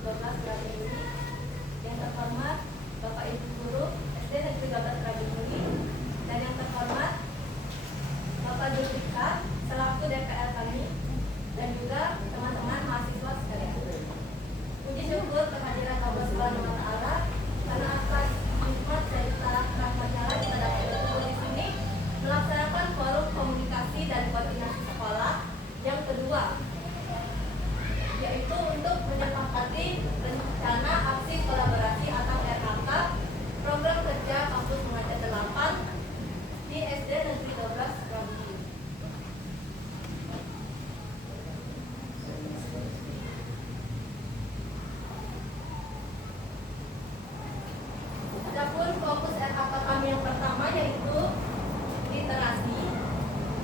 12 Negeri. Yang terhormat Bapak Ibu Guru SD Negeri 12 Rajimuli, dan yang terhormat Bapak Julika selaku DPR kami, dan juga teman-teman mahasiswa sekalian. Puji syukur kehadiran Allah Subhanahu wa Ta'ala karena atas nikmat serta rahmatnya kita dapat berkumpul di sini melaksanakan forum komunikasi dan koordinasi sekolah yang kedua, yaitu untuk menyepakati rencana aksi kolaborasi atau RHK program kerja kampus mengajar 8 di SD Negeri 12 Rambut. Adapun fokus RHK kami yang pertama yaitu literasi.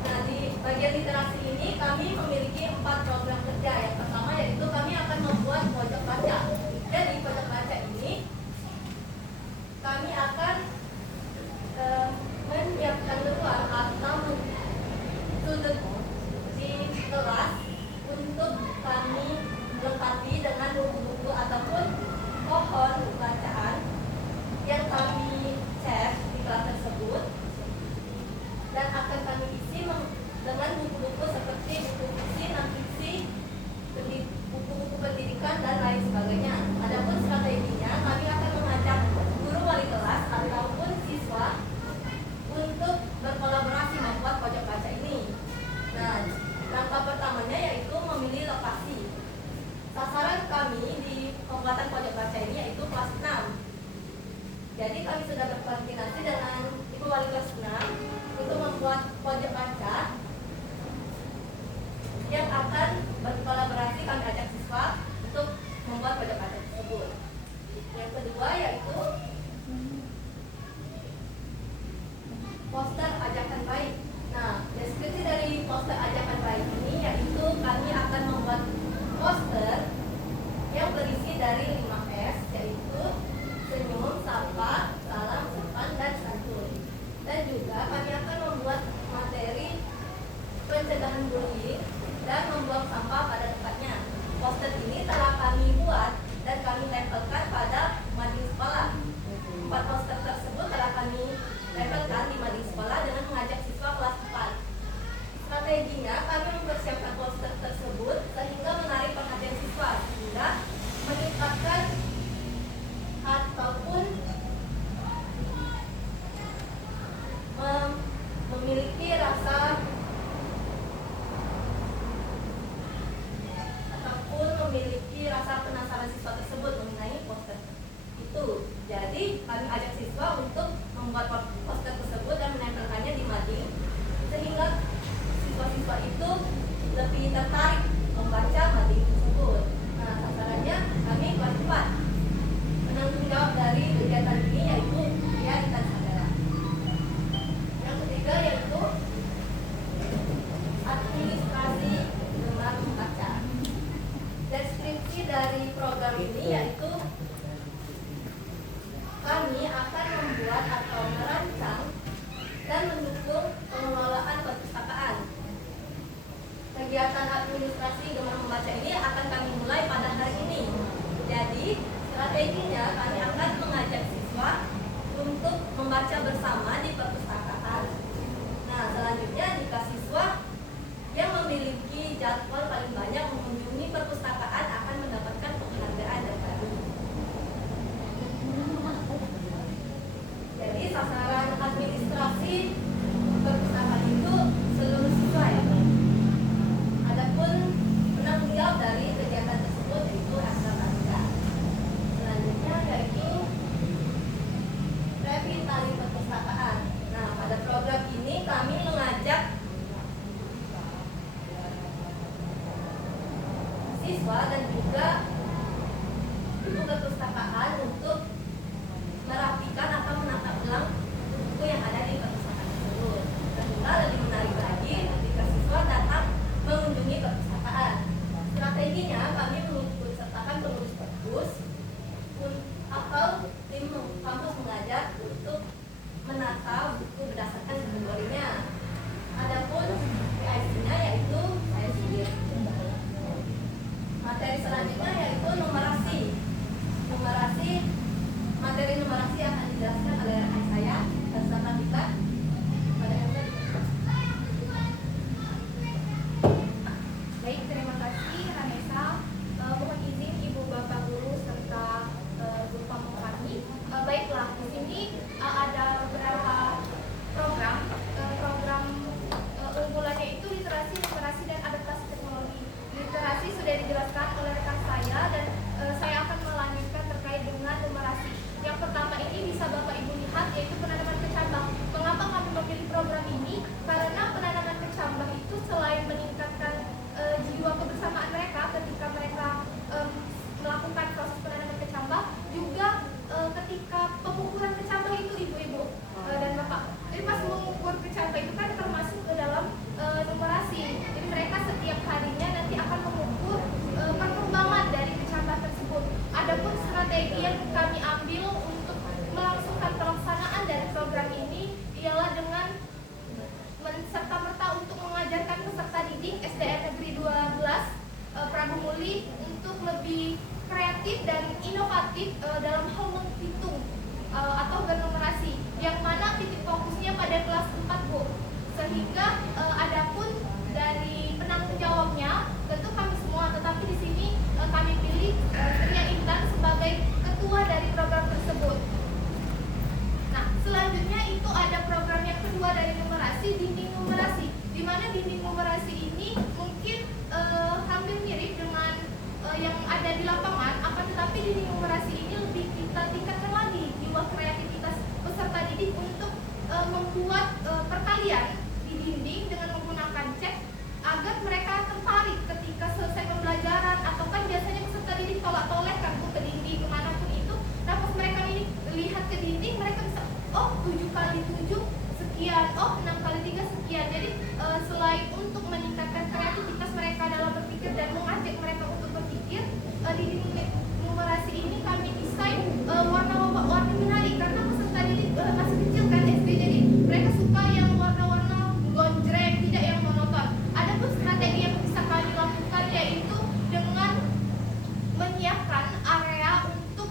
Nah, di bagian literasi ini kami memiliki 4 program kerja. Yang pertama yaitu kami akan membuat pojok baca. Jadi pojok baca ini kami akan menyiapkan ruang atau sudut di kelas untuk kami lengkapi dengan buku-buku ataupun pohon bacaan yang kami share di kelas tersebut, dan akan kami isi dengan buku-buku seperti buku fiksi, non-fiksi, buku-buku pendidikan, dan lain sebagainya. Adapun strateginya, kami akan mengajak guru wali kelas ataupun siswa untuk berkolaborasi membuat pojok baca ini. Nah, langkah pertamanya yaitu memilih lokasi. Sasaran kami di pembuatan pojok baca ini yaitu kelas 6. Jadi kami sudah berkoordinasi dengan Ibu Wali kelas 6 untuk membuat pojok baca yang akan berkolaborasi. Kami ajak siswa untuk membuat pojok baca tersebut. Yang kedua yaitu poster ajakan baik. Nah, deskripsi dari poster ajakan baik ini yaitu kami akan membuat poster yang berisi dari 5S, yaitu senyum, sapa, salam, sopan, dan santun. Dan juga kami akan membuat materi pencegahan bullying dan membuang sampah pada tempatnya. Poster ini telah kami buat dan kami tempelkan pada mading sekolah. 4 poster tersebut telah kami tempelkan di mading sekolah dengan mengajak siswa kelas 4. Strateginya, kami mempersiapkan poster tersebut sehingga menarik perhatian siswa, sehingga meningkatkan ataupun memiliki rasa penasaran siswa tersebut mengenai poster itu. Jadi kami ajak siswa untuk membuat poster tersebut dan menempelkannya di mading sehingga siswa-siswa itu lebih tertarik membaca mading tersebut. Nah, sasarannya kami kelas 4. Penanggung jawab dari kegiatan ini yaitu Rita Sagara. Yang ketiga yaitu administrasi gemar membaca. Deskripsi dari program ini yaitu kami akan membuat atau merancang dan mendukung pengelolaan perpustakaan. Kegiatan administrasi gemar membaca ini akan kami mulai pada hari ini. Jadi strateginya kami akan mengajak siswa untuk membaca bersama di perpustakaan. Nah, selanjutnya jika siswa yang memiliki jadwal paling banyak mengunjungi perpustakaan akan mendapatkan penghargaan dan baru. ketika pengukuran kecambah itu ibu-ibu dan bapak. Jadi pas mengukur kecambah itu kan termasuk ke dalam numerasi. Jadi mereka setiap harinya nanti akan mengukur perkembangan dari kecambah tersebut. Adapun strategi yang kami ambil untuk melangsungkan pelaksanaan dari program ini ialah dengan serta-merta untuk mengajarkan peserta didik SDN Negeri 12 Prabu Muli untuk lebih kreatif dan inovatif dalam hal menghitung atau bernumerasi, yang mana titik fokusnya pada kelas 4 Bu. Sehingga adapun dari penanggung jawabnya tentu kami semua, tetapi di sini kami pilih Ria Intan sebagai ketua dari program tersebut. Nah, selanjutnya itu ada program yang kedua dari numerasi, dinding numerasi, di mana dinding numerasi ini mungkin hampir mirip dengan yang ada di lapangan, akan tetapi dinding numerasi ini lebih kita tingkatkan lagi jiwa kreativitas peserta didik untuk membuat perkalian di dinding dengan menggunakan cat agar mereka tertarik ketika selesai pembelajaran, atau kan biasanya peserta didik tolak-tolak kan ke dinding kemanapun itu. Nah, pas mereka ini lihat ke dinding, mereka bisa, oh 7 kali 7 sekian, oh 6 kali 3 sekian. Jadi selain untuk meningkatkan kreativitas mereka dalam berpikir dan mengajak mereka untuk berpikir, di dinding numerasi ini kami desain warna-warni menarik karena peserta didik masih kecil kan SD, jadi mereka suka yang warna-warna gonjreng, tidak yang monoton. Adapun strategi yang bisa kami lakukan yaitu dengan menyiapkan area untuk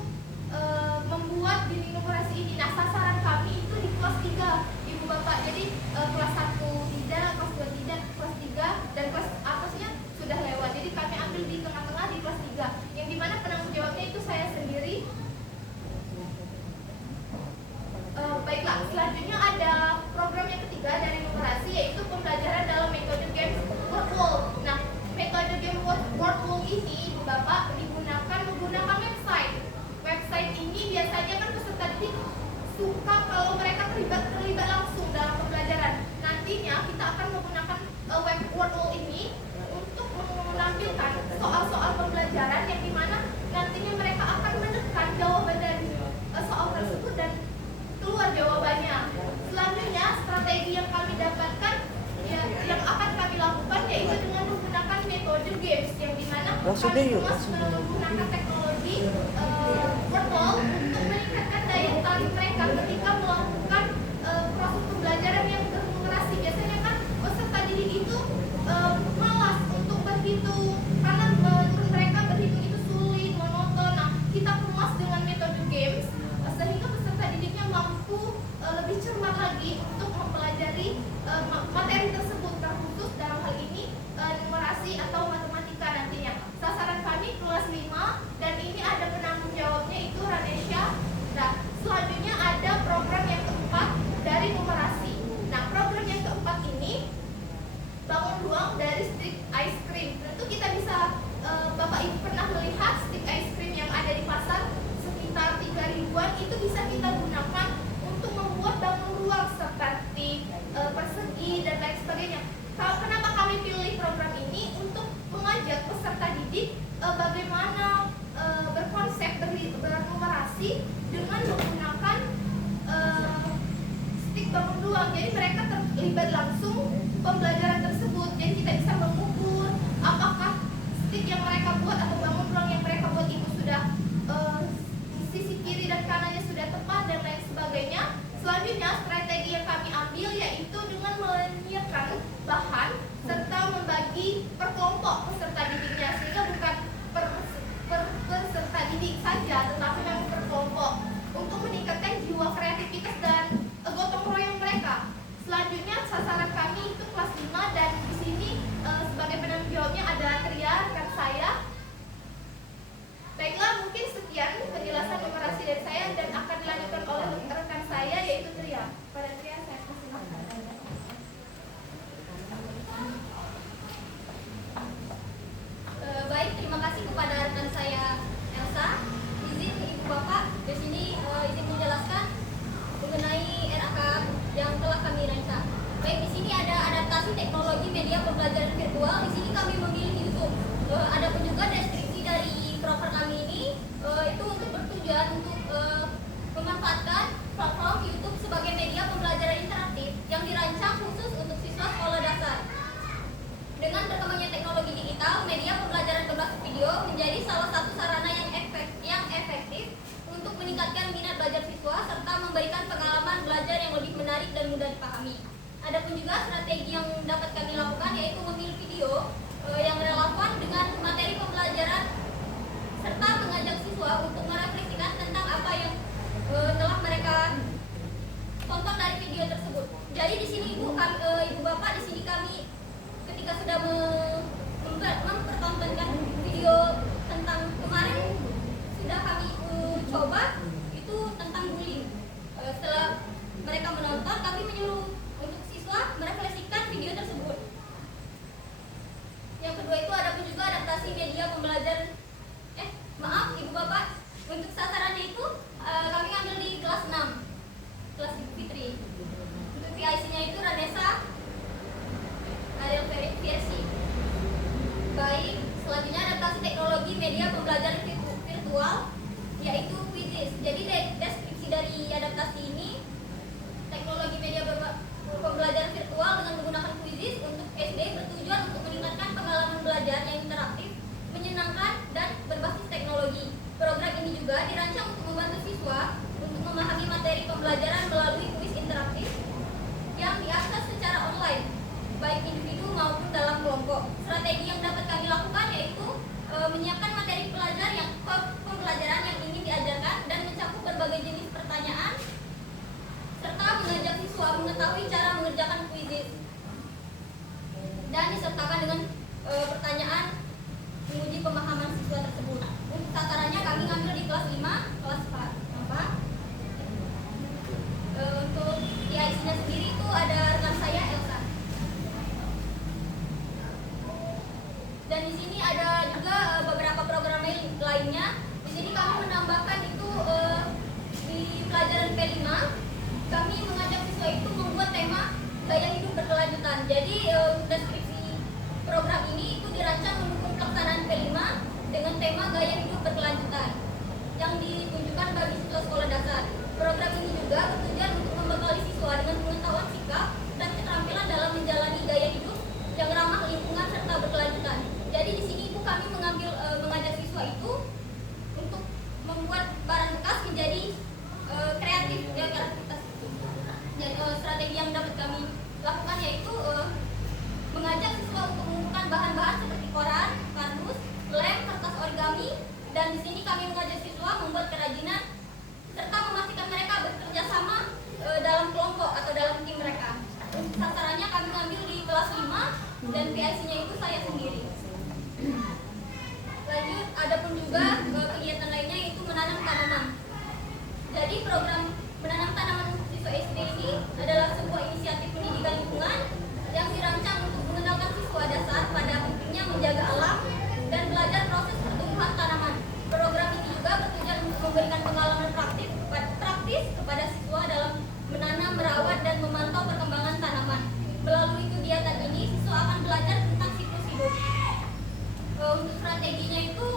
membuat dinding numerasi ini. Nah, sasaran kami itu di kelas 3 Ibu Bapak. Jadi kelas 1 tidak, kelas 2 tidak, kelas 3 dan kelas atasnya sudah lewat. Jadi kami ambil di tengah-tengah di kelas 3, yang dimana penanggung jawabnya itu saya sendiri. Baiklah, selanjutnya ada program yang ketiga dari numerasi, yaitu pembelajaran dalam metode games word wall. Nah, metode game word wall ini Ibu Bapak digunakan menggunakan website. Website ini biasanya kan peserta didik suka kalau mereka terlibat langsung dalam pembelajaran. Nantinya kita akan menggunakan web word wall ini untuk menampilkan soal-soal pembelajaran yang dimana nantinya mereka akan menekan jawaban dari soal tersebut dan keluar jawabannya. Selanjutnya strategi yang kami dapatkan yang akan kami lakukan yaitu dengan menggunakan metode games, yang dimana kami menggunakan teknologi virtual untuk meningkatkan daya tarik mereka ketika melakukan proses pembelajaran yang bernumerasi. Biasanya kan peserta didik itu malas untuk berhitung karena menurut mereka berhitung itu sulit, monoton. Nah, kita kemas dengan metode games sehingga peserta didiknya mampu lebih cermat lagi untuk mempelajari materi tersebut, terkhusus dalam hal ini numerasi atau matematika nantinya. Sasaran kami kelas 5 dan ini ada penanggung jawabnya itu Ranesha. Nah, selanjutnya ada program yang keempat dari numerasi. Nah, program yang keempat ini bangun ruang dari stick ice cream. Tentu kita bisa Bapak Ibu pernah melihat stick ice cream yang ada di pasar sekitar 3 ribuan, itu bisa kita gunakan untuk membuat bangun ruang seperti persegi dan lain sebagainya. Kenapa kami pilih program ini? Untuk mengajak peserta didik bagaimana berkonsep bernumerasi dengan menggunakan stick bangun ruang. Jadi mereka terlibat langsung pembelajaran tersebut. Jadi kita bisa mengukur apakah stick yang mereka buat atau bangun ruang yang mereka buat itu sudah sisi kiri dan kanannya sudah tepat dan lain sebagainya. Selanjutnya strategi yang kami ambil yaitu dengan menyiapkan bahan serta membagi per kelompok peserta didiknya, sehingga bukan per peserta didik saja tetapi memang per kelompok untuk meningkatkan jiwa kreativitas dan gotong royong mereka. Selanjutnya sasaran kami itu kelas 5 dan di sini sebagai penanggung jawabnya ada Tria, rekan saya. Baiklah, mungkin sekian penjelasan numerasi dari saya dan akan dilanjutkan oleh rekan saya yaitu Tria. Pada Tria saya persilakan. Baik, terima kasih kepada rekan saya Elsa. Izin Ibu Bapak di sini izin menjelaskan mengenai RAK yang telah kami rancang. Baik, di sini ada adaptasi teknologi media pembelajaran virtual. Di sini kami memilih YouTube. Adapun juga deskripsi dari program kami ini itu untuk bertujuan untuk yang dirancang khusus untuk siswa sekolah dasar. Dengan berkembangnya teknologi digital, media pembelajaran berbasis video menjadi salah satu sarana yang efektif untuk meningkatkan minat belajar siswa serta memberikan pengalaman belajar yang lebih menarik dan mudah dipahami. Adapun juga strategi yang dapat kami lakukan yaitu memilih video yang relevan dengan materi pembelajaran serta mengajak siswa untuk merefleksikan tentang apa yang telah mereka tonton dari video tersebut. Jadi di sini ibu bapak di sini kami ketika sudah mempertontonkan video tentang kemarin sudah kami coba itu tentang bullying. Setelah mereka menonton, kami menyuruh untuk siswa merefleksikan video tersebut. Yang kedua itu ada pun juga adaptasi media pembelajaran. Ibu bapak, untuk sasarannya itu kami ambil di kelas 6, kelas Fitri. Untuk PIC-nya itu Ranesa Ariel versi. Baik, selanjutnya adaptasi teknologi media pembelajaran virtual yaitu Quizzes. Jadi deskripsi dari adaptasi ini teknologi media pembelajaran virtual dengan menggunakan Quizzes untuk SD bertujuan untuk meningkatkan pengalaman belajar yang interaktif, menyenangkan dan berbasis teknologi. Program ini juga dirancang untuk membantu siswa untuk memahami materi pembelajaran melalui kuis interaktif yang diakses secara online, baik individu maupun dalam kelompok. Strategi yang dapat kami lakukan yaitu menyiapkan materi pembelajaran yang ingin diajarkan dan mencakup berbagai jenis pertanyaan serta mengajak siswa mengetahui cara mengerjakan quizzes dan disertakan dengan pertanyaan menguji pemahaman siswa tersebut. Untuk sasarannya kami ngambil di kelas 5, kelas 4. Untuk PIC-nya sendiri itu ada rekan saya Elsa. Dan di sini ada juga beberapa program lainnya. Di sini kami menambahkan itu di pelajaran P5 kami mengajak siswa itu membuat tema gaya hidup berkelanjutan. Jadi deskripsi program ini itu dirancang mendukung pelaksanaan P5 dengan tema gaya hidup berkelanjutan yang ditunjukkan bagi siswa sekolah dasar. Program ini juga bertujuan untuk membekali siswa dengan pengetahuan sikap dan keterampilan dalam menjalani gaya hidup yang ramah lingkungan serta berkelanjutan. Jadi di sini ibu kami mengajak siswa itu untuk membuat barang bekas menjadi kreatif ya, kreativitas itu. Jadi strategi yang dapat kami lakukan yaitu mengajak siswa untuk mengumpulkan bahan-bahan seperti koran, kardus, lem, kertas origami, dan di sini kami mengajak siswa membuat kerajinan serta memastikan mereka bekerja sama dalam kelompok atau dalam tim mereka. Sasarannya kami ambil di kelas 5 dan PIC-nya itu saya sendiri. Lanjut, ada pun juga kegiatan lainnya yaitu menanam tanaman. Jadi program menanam tanaman siswa SD ini adalah sebuah inisiatif pendidikan lingkungan yang dirancang untuk mengenalkan siswa dasar pada pentingnya menjaga alam dan belajar proses pertumbuhan tanaman. Program ini juga bertujuan untuk memberikan pengalaman praktis kepada siswa dalam menanam, merawat, dan memantau perkembangan tanaman. Melalui kegiatan ini, siswa akan belajar tentang siklus hidup. Untuk strateginya itu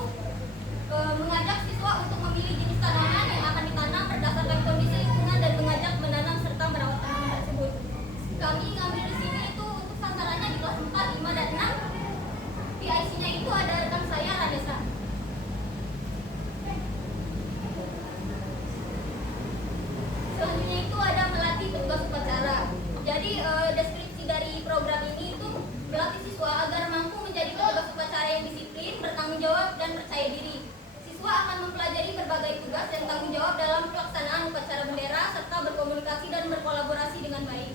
mengajak siswa untuk memilih jenis tanaman yang akan ditanam berdasarkan kondisi lingkungan dan mengajak menanam serta merawat tanaman tersebut. Kami ngambil di sini itu untuk sasarannya di kelas 4, 5, dan 6. PIC-nya itu ada rekan saya Ranesa. Selanjutnya itu ada melatih petugas upacara. Jadi deskripsi dari program ini itu melatih siswa agar mampu menjadi petugas upacara yang disiplin, bertanggung jawab, dan percaya diri. Siswa akan mempelajari berbagai tugas dan tanggung jawab dalam pelaksanaan upacara bendera serta berkomunikasi dan berkolaborasi dengan baik.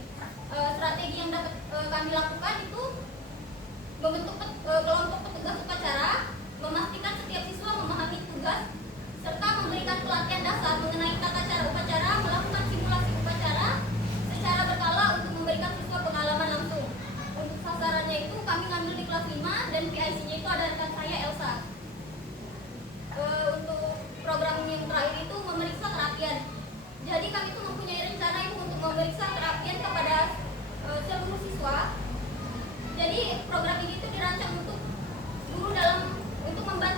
Strategi yang dapat kami lakukan itu membentuk kelompok petugas upacara, memastikan setiap siswa memahami tugas, serta memberikan pelatihan dasar mengenai tata cara upacara, melakukan simulasi upacara secara berkala untuk memberikan siswa pengalaman langsung. Untuk sasarannya itu kami ngambil di kelas 5 dan PIC-nya itu ada rekan saya Elsa. Untuk program yang terakhir itu memeriksa kerapian. Jadi kami itu mempunyai rencana itu untuk memeriksa kerapian kepada seluruh siswa. Jadi program ini itu dirancang untuk guru untuk membantu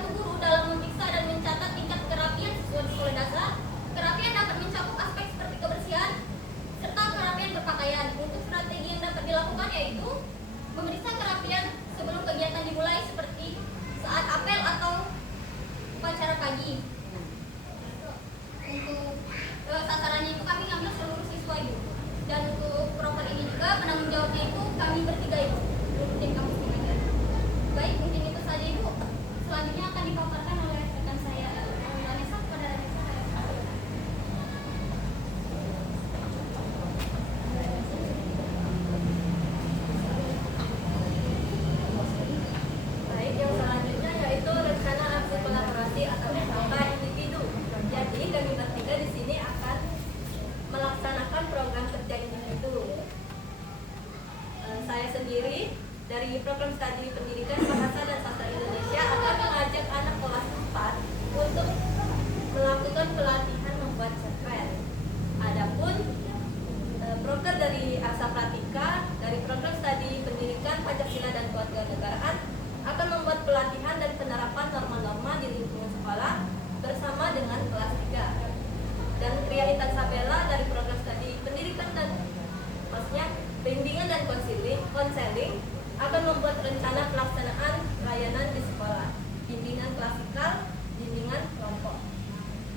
manajemen dan konseling akan membuat rencana pelaksanaan layanan di sekolah, bimbingan klasikal, bimbingan kelompok.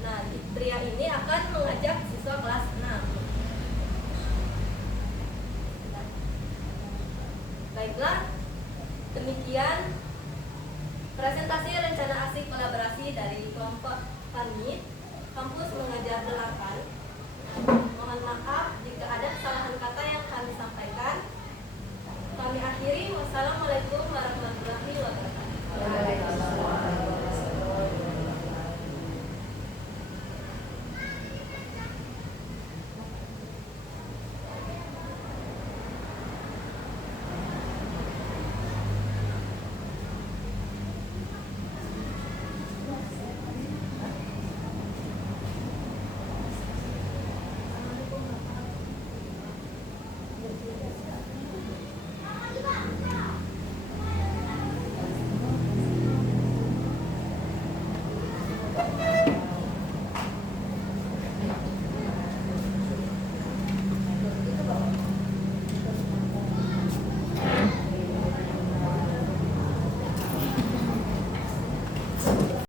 Nah, pria ini akan mengajak siswa kelas 6. Baiklah, demikian presentasi rencana aksi kolaborasi dari kelompok kami, Kampus Mengajar 8. Mohon maaf jika ada kesalahan kata yang kami sampaikan. Kami akhiri. Wassalamualaikum warahmatullahi wabarakatuh.